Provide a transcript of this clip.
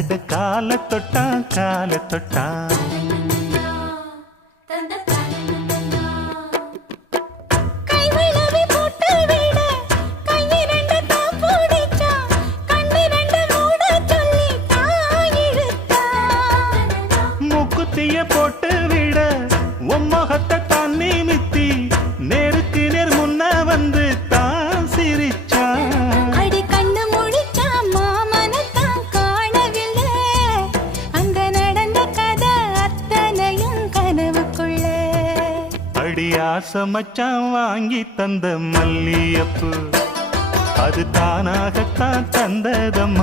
அட கால தொட்டா கால தொட்டா மூக்குத்திய போட்டு விட உம்மகத்தை தான் நிமித்தி நேருக்கு நேர் முன்ன வந்து தான் சிரிச்சா அடி கண்ணு முடிச்சா மாமனத்தான் காணவில்லை அங்க நடந்த கதை அத்தனையும் கனவுக்குள்ள அடி ஆசை மச்சான் வாங்கி தந்த மல்லியப்பு அது தானாகத்தான் தந்ததம்மா